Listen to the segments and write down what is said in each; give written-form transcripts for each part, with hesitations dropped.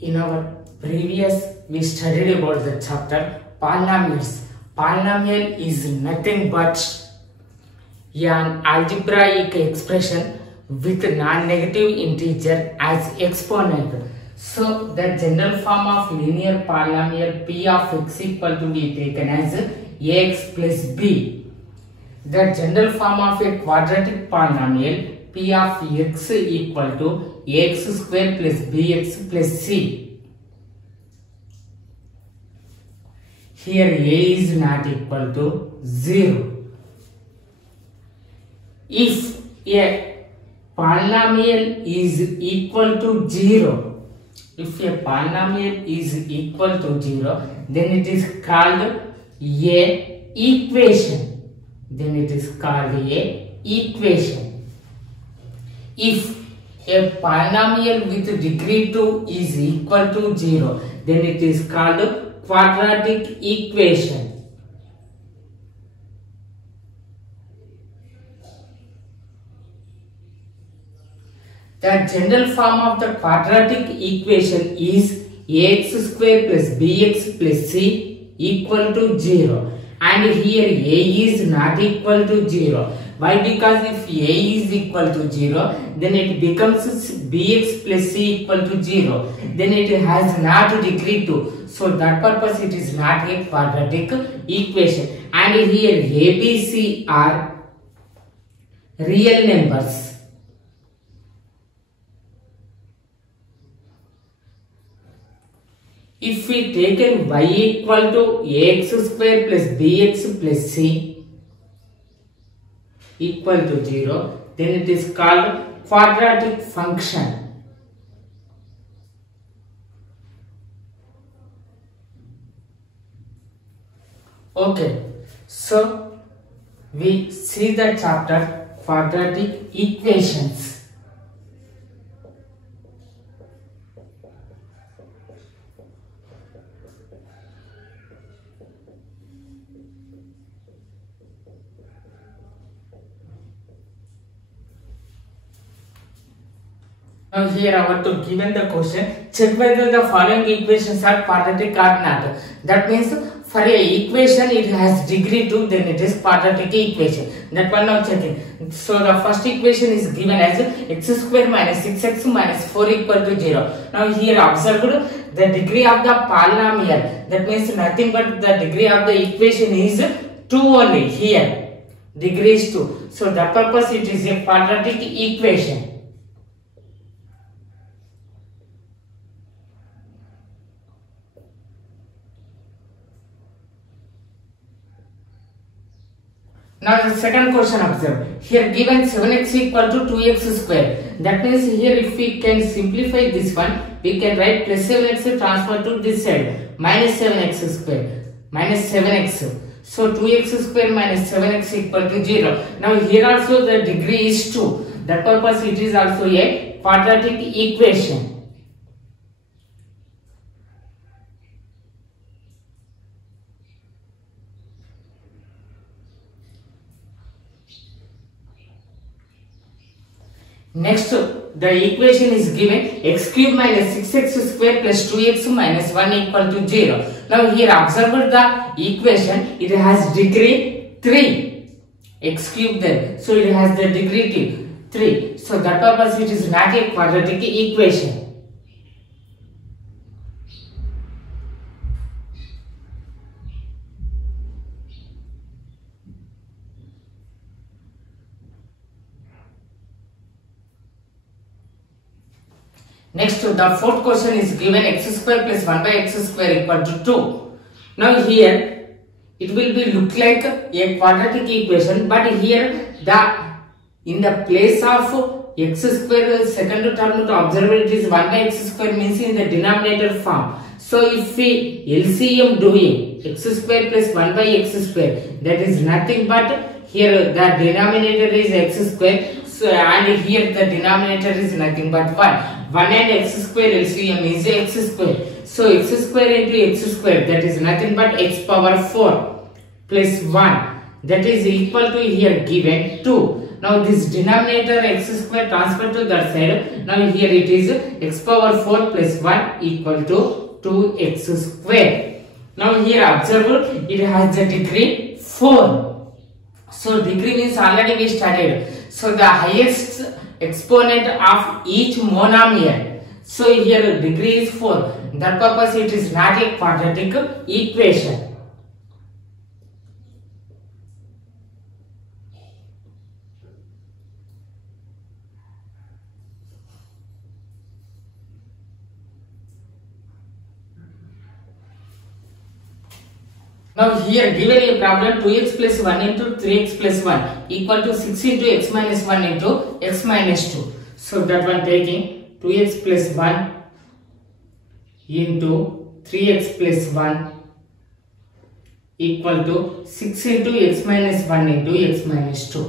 In our previous, we studied about the chapter polynomials. Polynomial is nothing but an algebraic expression with non-negative integer as exponent. So, the general form of linear polynomial p of x equal to be taken as ax plus b. The general form of a quadratic polynomial p of x equal to ax square plus bx plus c. Here a is not equal to 0. If a polynomial is equal to 0, if a polynomial is equal to 0, then it is called a equation. Then it is called a equation. If a polynomial with degree 2 is equal to 0, then it is called quadratic equation. The general form of the quadratic equation is ax square plus bx plus c equal to 0. And here a is not equal to 0. Why? Because if a is equal to 0, then it becomes bx plus c equal to 0. Then it has not degree 2. So that purpose it is not a quadratic equation. And here a, b, c are real numbers. If we take y equal to ax square plus bx plus c equal to 0, then it is called quadratic function. Okay, so we see the chapter quadratic equations. Now here I want to given the question, check whether the following equations are quadratic or not. That means for a equation it has degree 2, then it is quadratic equation. That one now checking. So the first equation is given as x square minus 6x minus 4 equal to 0. Now here observe the degree of the polynomial. That means nothing but the degree of the equation is 2 only here. Degree is 2. So that purpose it is a quadratic equation. Now the second question observe. Here given 7x equal to 2x square. That means here if we can simplify this one, we can write plus 7x transfer to this side. Minus 7x square. Minus 7x. So 2x square minus 7x equal to 0. Now here also the degree is 2. That purpose it is also a quadratic equation. Next, the equation is given x cube minus 6x square plus 2x minus 1 equal to 0. Now here observe the equation, it has degree 3. X cube there. So it has the degree 3. So that purpose it is not a quadratic equation. Next, the fourth question is given x square plus 1 by x square equal to 2. Now here, it will be look like a quadratic equation, but here in the place of x square second term to observe it is 1 by x square means in the denominator form. So if we LCM doing x square plus 1 by x square, that is nothing but here the denominator is x square. So and here the denominator is nothing but 1. 1 and x square LCM is x square. So x square into x square, that is nothing but x power 4 plus 1, that is equal to here given 2. Now this denominator x square transfer to that side. Now here it is x power 4 plus 1 equal to 2x square. Now here observe it has the degree 4. So degree means already we studied. So the highest exponent of each monomial. So here degree is 4. That purpose it is not a quadratic equation. Now here given a problem 2x plus 1 into 3x plus 1 equal to 6 into x minus 1 into x minus 2. So that one taking 2x plus 1 into 3x plus 1 equal to 6 into x minus 1 into x minus 2.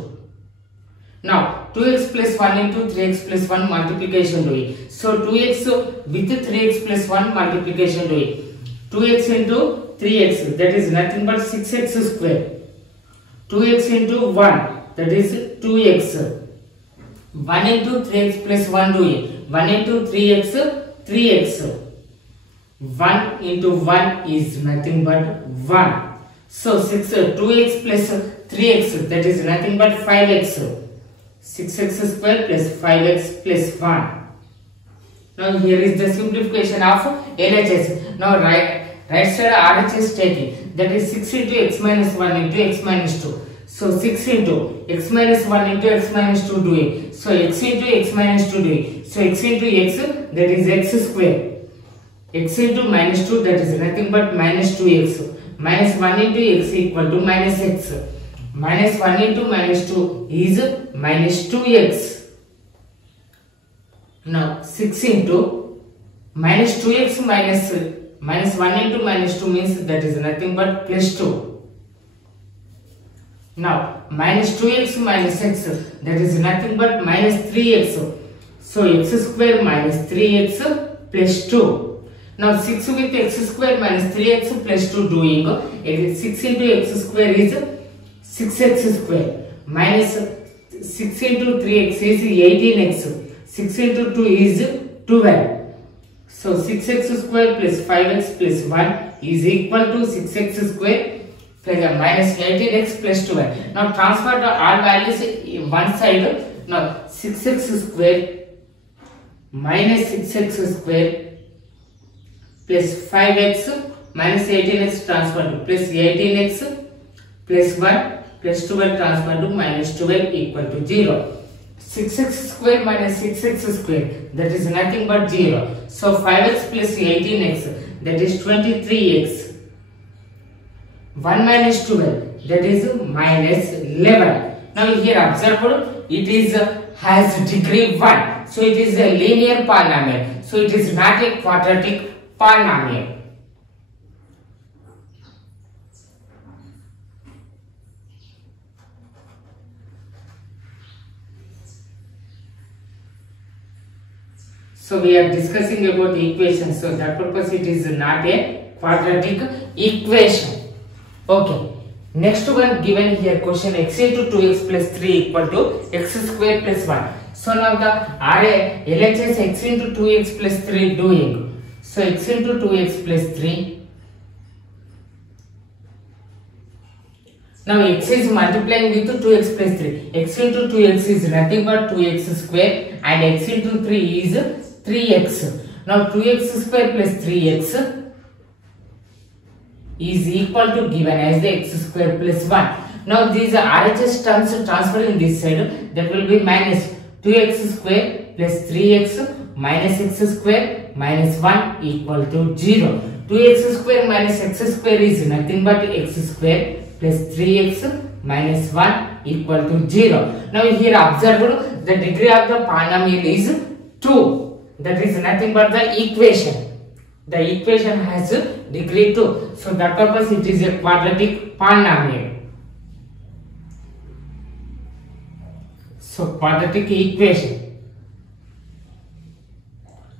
Now 2x plus 1 into 3x plus 1 multiplication do it. So 2x with 3x plus 1 multiplication do it. 2x into 3x, that is nothing but 6x square. 2x into 1, that is 2x. 1 into 3x plus 1 do it. 1 into 3x, 3x. 1 into 1 is nothing but 1. So 2x plus 3x, that is nothing but 5x. 6x square plus 5x plus 1. Now here is the simplification of LHS. Now right side RHS taking, that is 6 into x minus 1 into x minus 2. So 6 into x minus 1 into x minus 2 doing. So x into x minus 2 doing. So x into x, that is x square. X into minus 2, that is nothing but minus 2x. Minus 1 into x equal to minus x. Minus 1 into minus 2 is minus 2x. Now 6 into minus 2x minus 1 into minus 2 means that is nothing but plus 2. Now minus 2x minus x, that is nothing but minus 3x. So x square minus 3x plus 2. Now 6 with x square minus 3x plus 2 doing 6 into x square is 6x square minus 6 into 3x is 18x. 6 into 2 is 12. So 6x square plus 5x plus 1 is equal to 6x square plus minus 18x plus 12. Now transfer the all values one side. Now 6x square minus 6x square plus 5x minus 18x transfer to plus 18x plus 1 plus 12 transfer to minus 12 equal to 0. 6x square minus 6x square, that is nothing but 0. So 5x plus 18x, that is 23x. 1 minus 12, that is minus 11. Now here observe, it is has degree 1. So it is a linear polynomial. So it is not a quadratic polynomial. So we are discussing about the equation. So that purpose it is not a quadratic equation. Okay. Next one given here question x into 2x plus 3 equal to x square plus 1. So now the LHS x into 2x plus 3 doing. So x into 2x plus 3. Now x is multiplying with 2x plus 3. X into 2x is nothing but 2x square and x into 3 is 3x. Now 2x square plus 3x is equal to given as the x square plus 1. Now these RHS terms transfer in this side, that will be minus 2x square plus 3x minus x square minus 1 equal to 0. 2x square minus x square is nothing but x square plus 3x minus 1 equal to 0. Now here observe the degree of the polynomial is 2. That is nothing but the equation. The equation has degree 2. So that purpose it is a quadratic polynomial. So quadratic equation.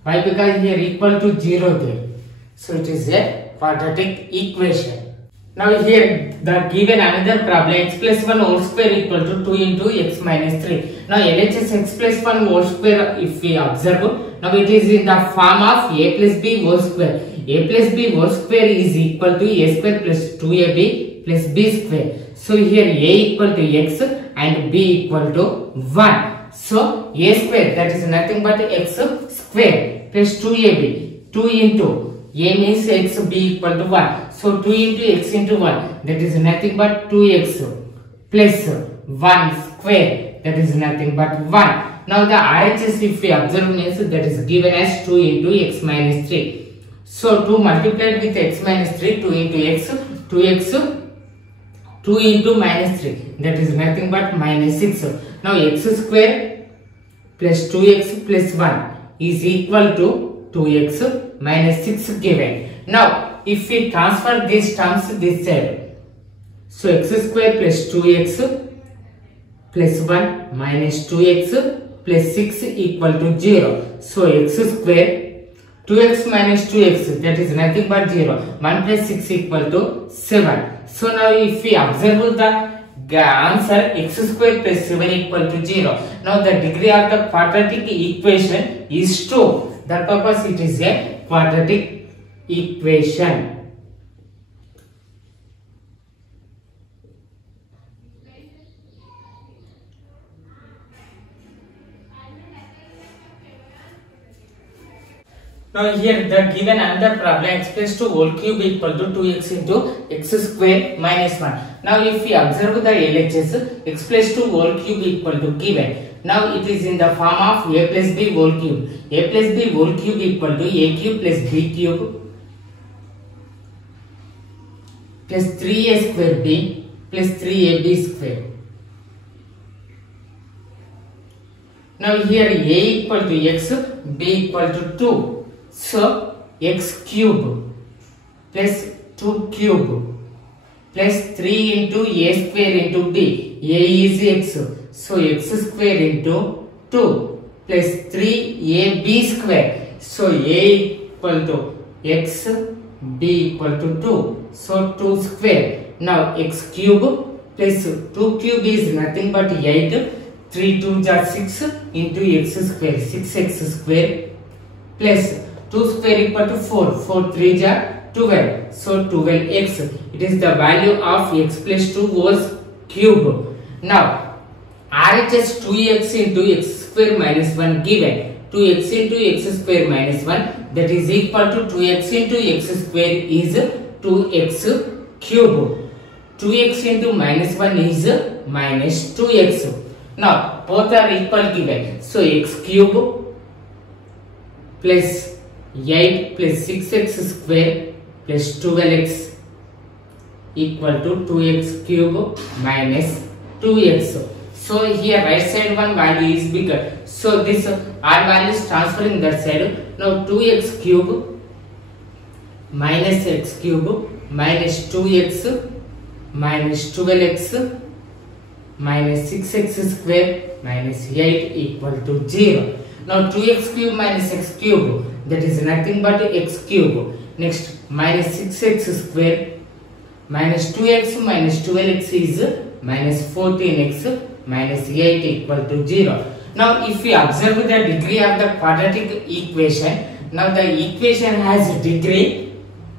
Why? Because here equal to 0 there. So it is a quadratic equation. Now here the given another problem, x plus 1 whole square equal to 2 into x minus 3. Now LHS x plus 1 whole square if we observe, now it is in the form of a plus b whole square. A plus b whole square is equal to a square plus 2ab plus b square. So here a equal to x and b equal to 1. So a square, that is nothing but x square plus 2ab, 2 into a means x, b equal to 1. So 2 into x into 1, that is nothing but 2x plus 1 square, that is nothing but 1. Now the RHS if we observe means that is given as 2 into x minus 3. So 2 multiplied with x minus 3, 2 into x, 2x, 2 into minus 3, that is nothing but minus 6. Now x square plus 2x plus 1 is equal to 2x minus 6 given. Now if we transfer these terms this side, so x square plus 2x plus 1 minus 2x plus 6 equal to 0. So x square 2x minus 2x, that is nothing but 0. 1 plus 6 equal to 7. So now if we observe the answer, x square plus 7 equal to 0. Now the degree of the quadratic equation is 2. That purpose it is a quadratic equation. Now here the given another problem, x plus 2 whole cube equal to 2x into x square minus 1. Now if we observe the LHS, x plus 2 whole cube equal to given. Now it is in the form of a plus b whole cube. A plus b whole cube equal to a cube plus b cube plus 3a square b plus 3ab square. Now here a equal to x, b equal to 2. So x cube plus 2 cube plus 3 into a square into b. A is x. So x square into 2 plus 3ab square. So a equal to x, b equal to 2. So 2 square. Now x cube plus 2 cube is nothing but 8. 3 2 are 6 into x square. 6x square plus 2 square equal to 4. 4 3 are 12. So 12x. It is the value of x plus 2 whole cube. Now RHS 2x into x square minus 1 given. 2x into x square minus 1, that is equal to 2x into x square is 2x cube. 2x into minus 1 is minus 2x. Now both are equal given. So x cube plus 8 plus 6x square plus 12x equal to 2x cube minus 2x. So here right side one value is bigger. So this r value is transferring that side. Now 2x cube minus x cube minus 2x minus 12x minus 6x square minus 8 equal to 0. Now 2x cube minus x cube, that is nothing but x cube. Next minus 6x square minus 2x minus 12x is minus 14x minus 8 equal to 0. Now if we observe the degree of the quadratic equation, now the equation has degree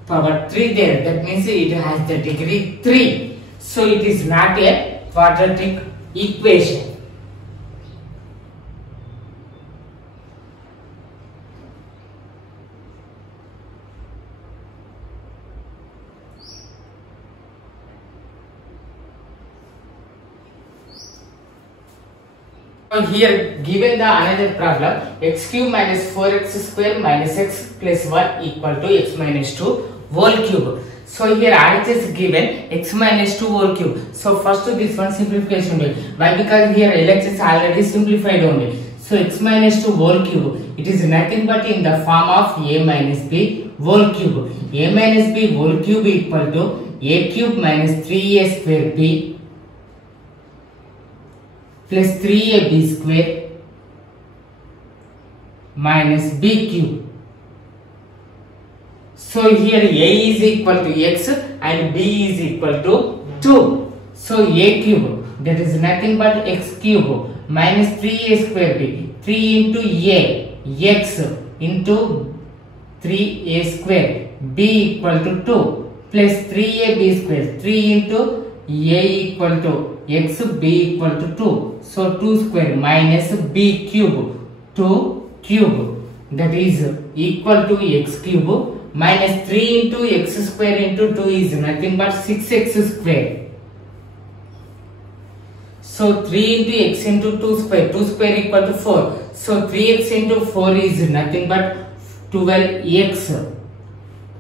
power 3 there. That means it has the degree 3. So it is not a quadratic equation. Here given the another problem, x cube minus 4x square minus x plus 1 equal to x minus 2 whole cube. So here RHS given x minus 2 whole cube. So first this one simplification will. Why? Because here LHS already simplified only. So x minus 2 whole cube, it is nothing but in the form of a minus b whole cube. A minus b whole cube equal to a cube minus 3a square b plus 3ab square minus b cube. So here a is equal to x and b is equal to 2. So a cube, that is nothing but x cube minus 3a square b. 3 into a, x into 3a square, b equal to 2 plus 3ab square. 3 into a equal to x, b equal to 2. So 2 square minus b cube, 2 cube, that is equal to x cube minus 3 into x square into 2 is nothing but 6x square. So 3 into x into 2 square equal to 4. So 3x into 4 is nothing but 12x,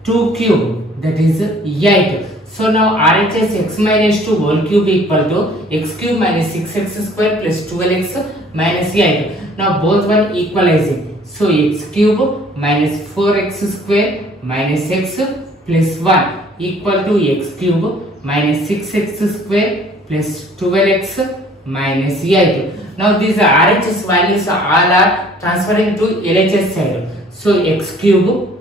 2 cube, that is 8. So now RHS x minus 2 whole cube equal to x cube minus 6x square plus 12x minus 8. Now both one equalizing. So x cube minus 4x square minus x plus 1 equal to x cube minus 6x square plus 12x minus 8. Now these RHS values all are transferring to LHS side. So x cube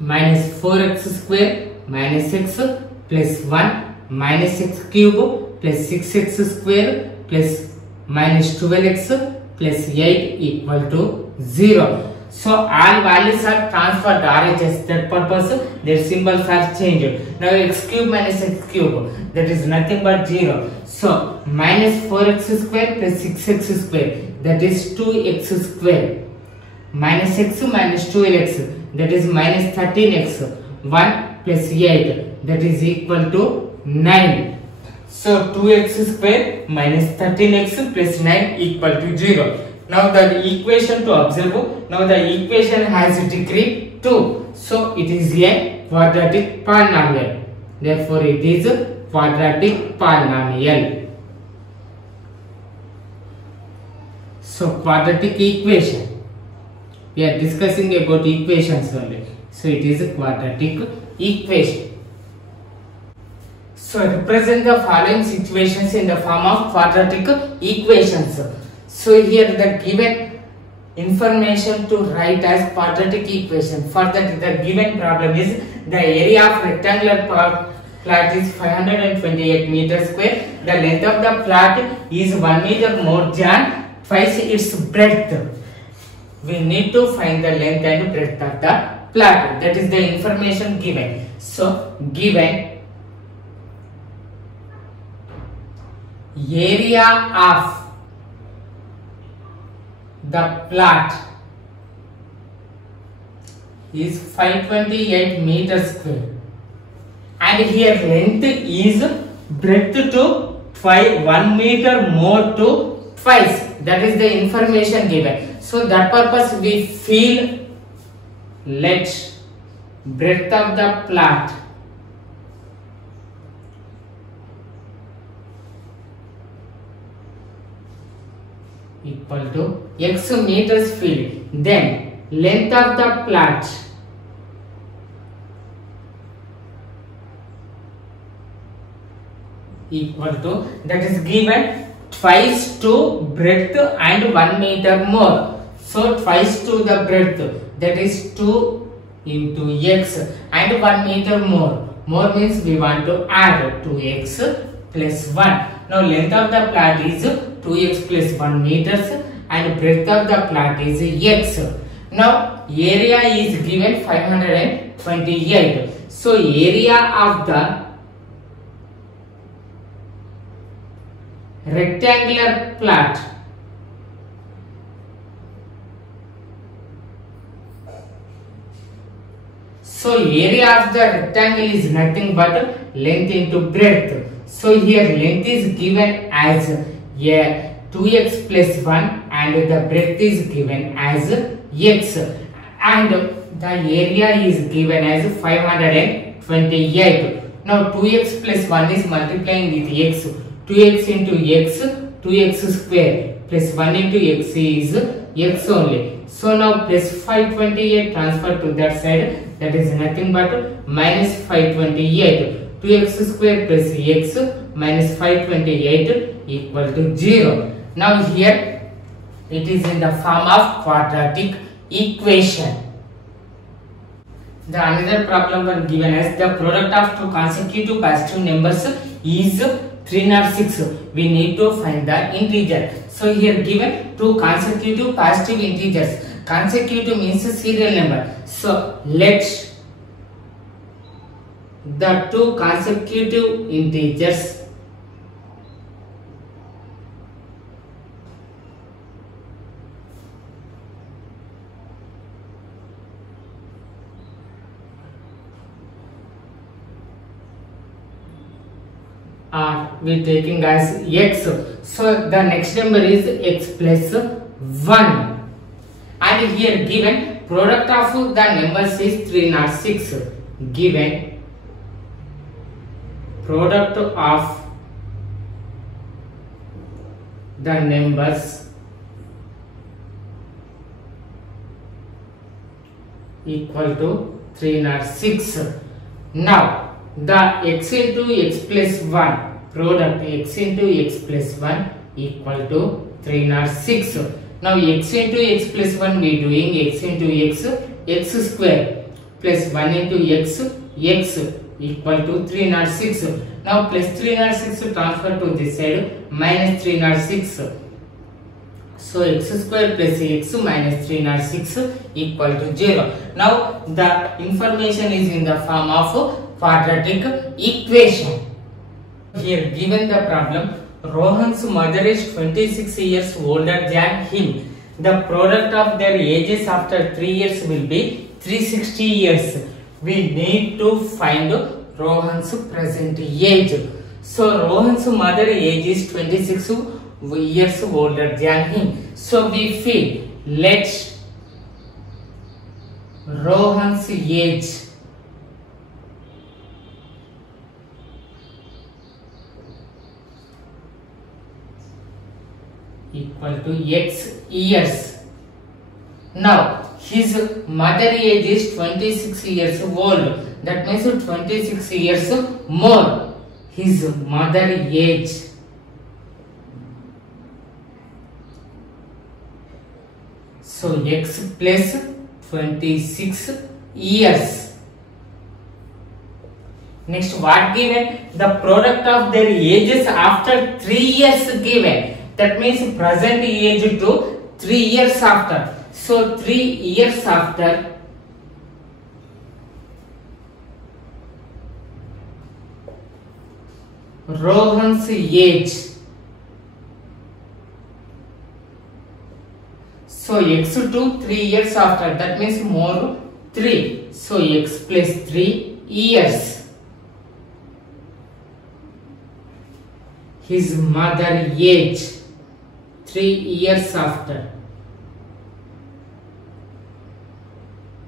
minus 4x square minus x plus 1 minus x cube plus 6x square plus minus 12x plus 8 equal to 0. So all values are transferred to RHS. That purpose their symbols are changed. Now x cube minus x cube, that is nothing but 0. So minus 4x square plus 6x square, that is 2x square, minus x minus 12x, that is minus 13x, 1 plus 8, that is equal to 9. So 2x square minus 13x plus 9 equal to 0. Now the equation to observe, now the equation has degree 2. So it is a quadratic polynomial. Therefore it is a quadratic polynomial. So quadratic equation. We are discussing about equations only. So it is a quadratic equation. So represent the following situations in the form of quadratic equations. So here the given information to write as quadratic equation. For that the given problem is the area of rectangular plot is 528 meters square. The length of the plot is 1 meter more than twice its breadth. We need to find the length and breadth of the plot. That is the information given. So given area of the plot is 528 meters square, and here length is breadth to 1 meter more to twice. That is the information given. So that purpose we feel let breadth of the plot equal to x meters field, then length of the plot equal to, that is given twice to breadth and 1 meter more. So twice to the breadth, that is 2 into x, and 1 meter more. More means we want to add 2x plus 1. Now length of the plot is 2x plus 1 meters and breadth of the plot is x. Now area is given 528. So area of the rectangular plot So area of the rectangle is nothing but length into breadth. So here length is given as a 2x plus 1 and the breadth is given as x, and the area is given as 528. Now 2x plus 1 is multiplying with x. 2x into x, 2x square plus 1 into x is x only. So now plus 528 transfer to that side, that is nothing but minus 528. 2x square plus x minus 528 equal to 0. Now here it is in the form of quadratic equation. The another problem were given as the product of two consecutive positive numbers is 306. We need to find the integer. So here given two consecutive positive integers. Consecutive means a serial number. So let the two consecutive integers are we taking as x. So the next number is x plus 1. And here given product of the numbers is 306. Given product of the numbers equal to 306. Now the x into x plus 1 product x into x plus 1 equal to 306. Now x into x plus 1 we doing x into x square plus 1 into x equal to 306. Now plus 306 transfer to this side minus 306. So x square plus x minus 306 equal to 0. Now the information is in the form of quadratic equation. Here given the problem, Rohan's mother is 26 years older than him. The product of their ages after 3 years will be 360 years. We need to find Rohan's present age. So Rohan's mother age is 26 years older than him. So we feel let Rohan's age equal to x years. Now his mother age is 26 years old. That means 26 years more. His mother age so x plus 26 years. Next what given? The product of their ages after 3 years given. That means present age to 3 years after. So 3 years after Rohan's age. So x to 3 years after, that means more 3. So x plus 3 years. His mother age 3 years after.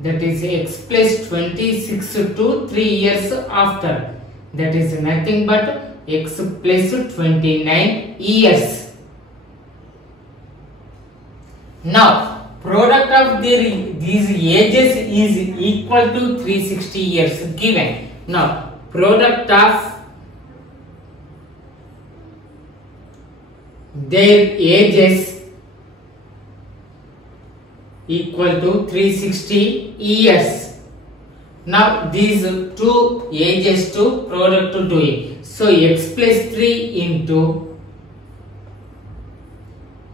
That is x plus 26 to 3 years after. That is nothing but x plus 29 years. Now product of these ages is equal to 360 years given. Now product of their ages equal to 360 years. Now these two ages to product to do it. So x plus 3 into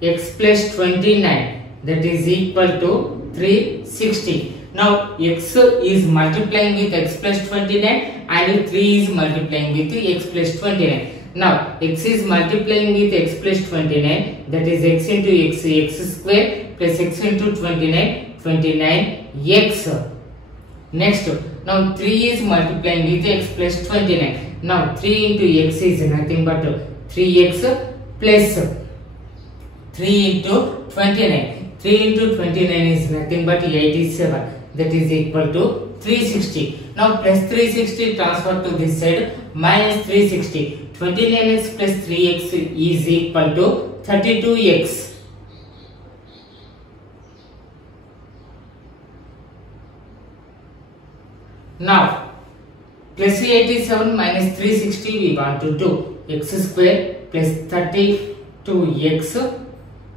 x plus 29, that is equal to 360. Now x is multiplying with x plus 29 and 3 is multiplying with x plus 29. Now x is multiplying with x plus 29, that is x into x square plus x into 29 x. Next now 3 is multiplying with x plus 29. Now 3 into x is nothing but 3x plus 3 into 29. 3 into 29 is nothing but 87, that is equal to 360. Now plus 360 transfer to this side minus 360. 29x plus 3x is equal to 32x. Now plus 87 minus 360 we want to do x square plus 32x.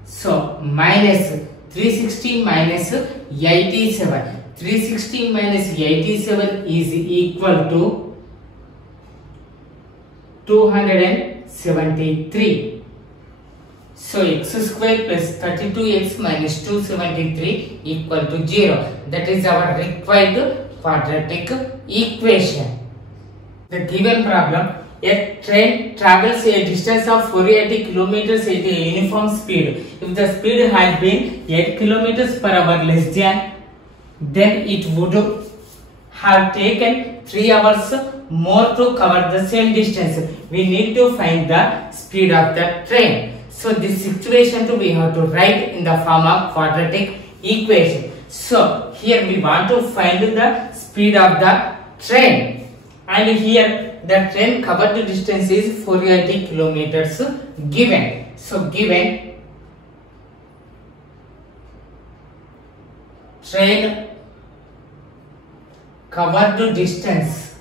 So minus 360 minus 87. 360 minus 87 is equal to 273. So x square plus 32x minus 273 equal to 0. That is our required quadratic equation. The given problem, a train travels a distance of 480 kilometers at a uniform speed. If the speed had been 8 kilometers per hour less than, then it would have taken 3 hours more to cover the same distance. We need to find the speed of the train. So this situation we have to write in the form of quadratic equation. So here we want to find the speed of the train, and here the train covered distance is 480 kilometers given. So given train covered distance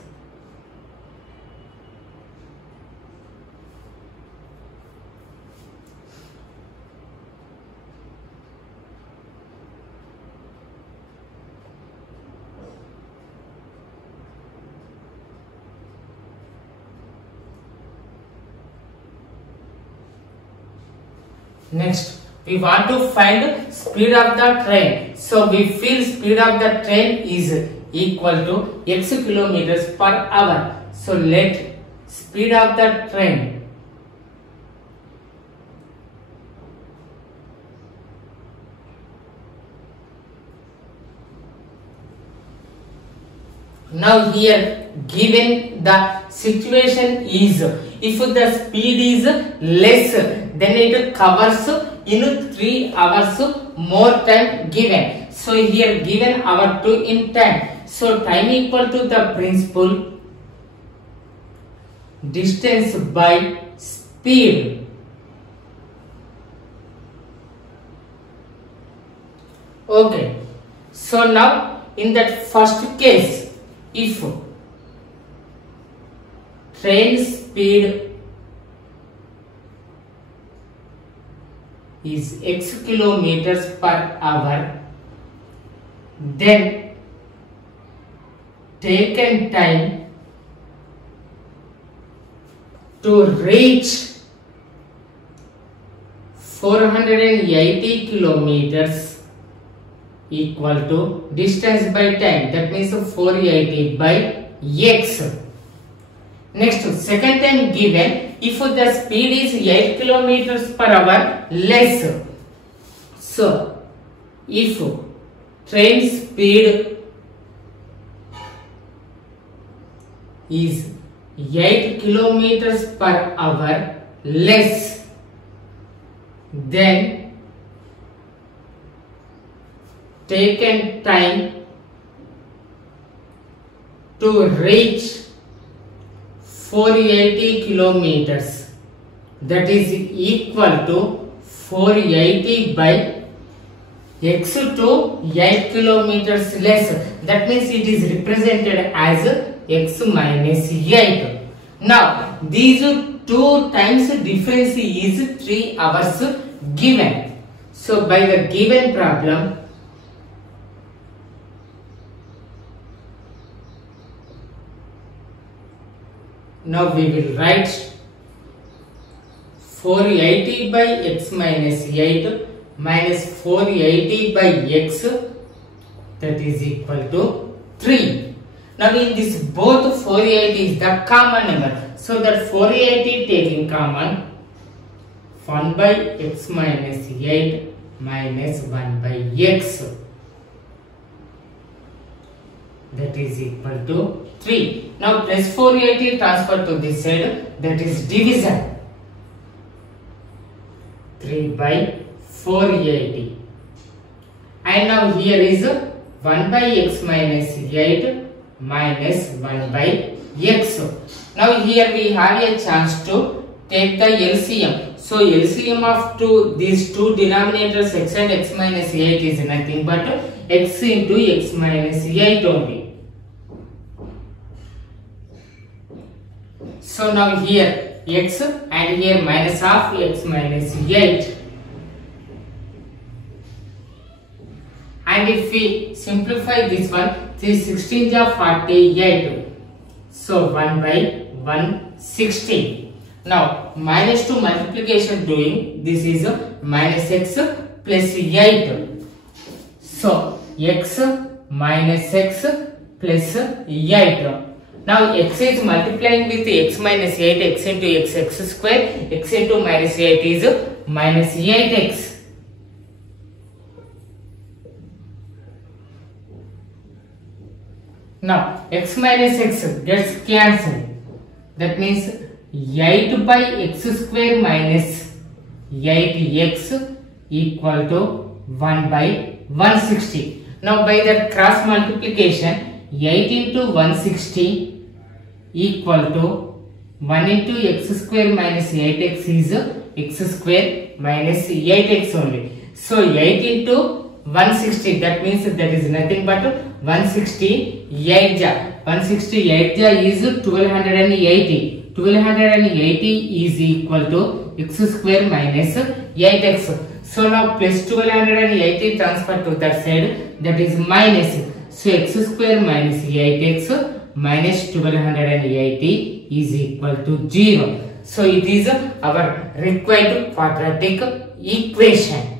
Next, we want to find speed of the train. So we feel speed of the train is equal to x kilometers per hour. So let speed of the train now here given the situation is, if the speed is less, then it covers in 3 hours more time given. So here given hour 2 in time. So time equal to the principal distance by speed. Okay. So now in that first case, if train speed is x kilometers per hour, then taken time to reach 480 kilometers equal to distance by time, that means 480 by x. Next, second time given, if the speed is 8 kilometers per hour less. So if train speed is 8 kilometers per hour less, then taken time to reach 480 kilometers, that is equal to 480 by x to 8 kilometers less. That means it is represented as x minus 8. Now these two times difference is 3 hours given. So by the given problem, now we will write 480 by x minus 8 minus 480 by x, that is equal to 3. Now in this both 480 is the common number. So that 480 taking common, 1 by x minus 8 minus 1 by x, that is equal to 3. Now plus 480 transfer to this side, that is division. 3 by 480. And now here is 1 by x minus 8 minus 1 by x. Now here we have a chance to take the LCM. So LCM of these two denominators x and x minus 8 is nothing but x into x minus 8 only. So now here x and here minus of x minus 8. and if we simplify this one, 3 16 are 48. So 1 by 160. Now minus 2 multiplication doing, this is minus x plus 8. So x minus x plus 8. Now x is multiplying with x minus 8, x into x square, x into minus 8 is minus 8x. Now x minus x gets cancelled. That means 8 by x square minus 8x equal to 1 by 160. Now by that cross multiplication, 8 into 160 equal to 1 into x square minus 8x is x square minus 8x only. So 8 into 160, that means that is nothing but 168 ja. 168 ja is 1280. 1280 is equal to x square minus 8x. So now plus 1280 transfer to that side, that is minus. So x square minus 8x minus 1280 is equal to 0. So it is our required quadratic equation.